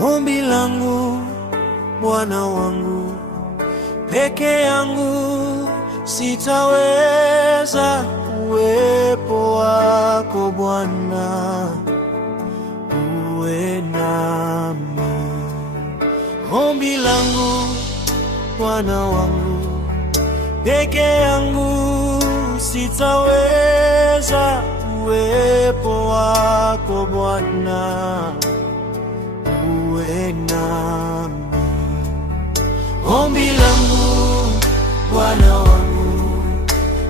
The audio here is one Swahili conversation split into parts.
Ombi langu Bwana wangu, peke yangu sitaweza. Uwepo wako Bwana uwe nami. Ombi langu Bwana wangu, peke yangu sitaweza. Uwepo wako Bwana uwe nami. Ombi langu Bwana wangu,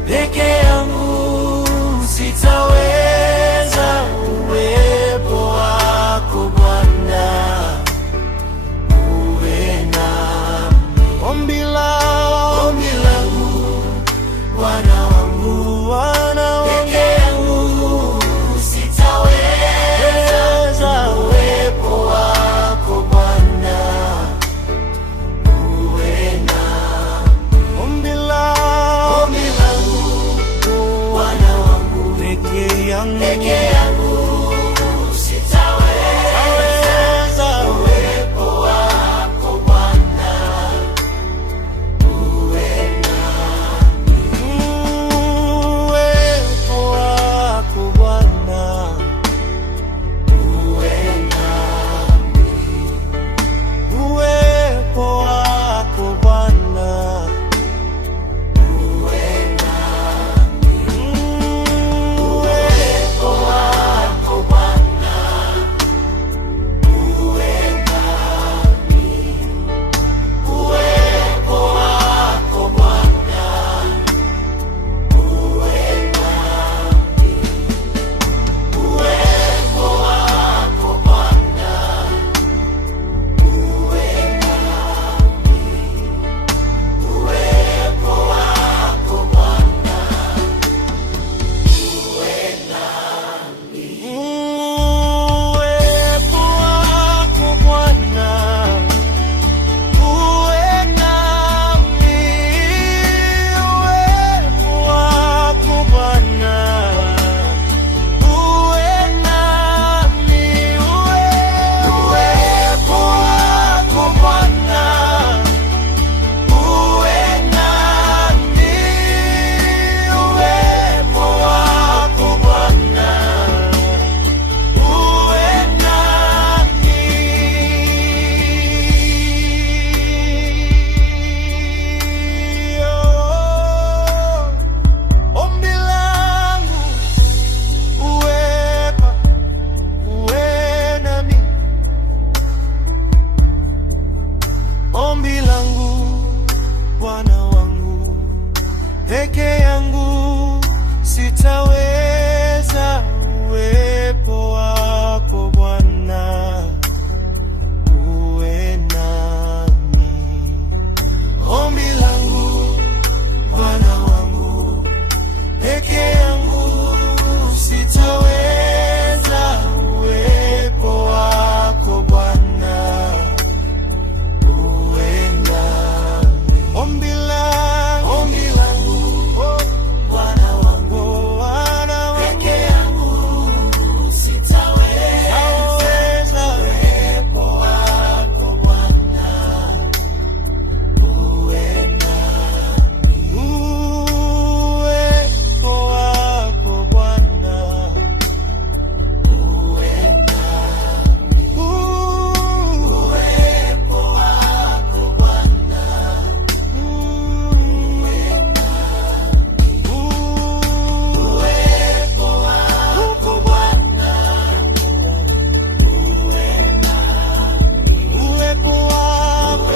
peke yangu sitaweza. Uwepo wako Bwana uwe nami. Ombi langu Bwana wangu, peke yangu sitaweza. Uwepo wako Bwana uwe nami. Ombi langu Bwana wangu, peke yangu sitaweza. Uwepo wako Bwana uwe nami. Uwepo wako Bwana uwe nami. Uwepo wako Bwana uwe nami. Uwepo wako Bwana uwe nami. Uwepo wako Bwana uwe nami. Uwepo wako Bwana uwe nami. Uwepo wako Bwana uwe nami. Uwepo wako Bwana uwe nami. Uwepo wako Bwana uwe nami. Uwepo wako Bwana uwe nami. Uwepo wako Bwana uwe nami. Ombi langu uwe nami. Ombi langu Bwana wangu, peke yangu sitaweza. Uwepo wako Bwana uwe nami. Ombi langu Bwana wangu, peke yangu sitaweza. Uwepo wako Bwana uwe nami. Ombi langu Bwana wangu, peke yangu sitaweza. Uwepo wako Bwana uwe nami. Uwepo wako Bwana uwe nami. Uwepo wako Bwana uwe nami. Uwepo wako Bwana uwe nami. Uwepo wako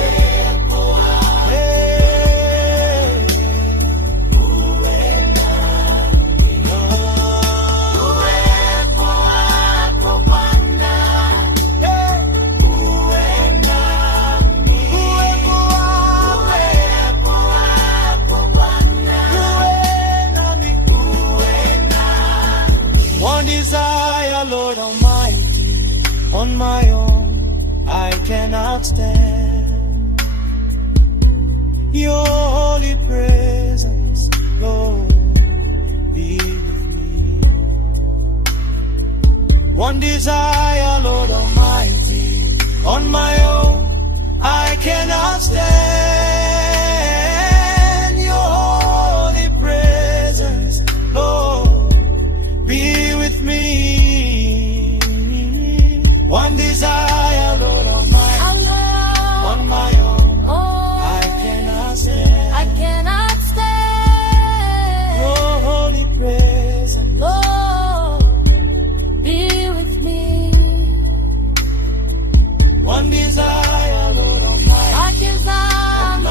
one desire, Lord Almighty, on my own I cannot stand. Your holy presence, Lord, be with me. One desire, Lord Almighty, On my own, I cannot stand your holy presence, Lord. Be with me. One desire, Lord, on my own, I cannot stand. I cannot stand Your holy presence, Lord, be with me. one desire, Lord, on my I desire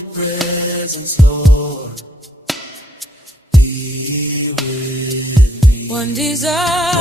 holy presence, Lord, be with me. One desire.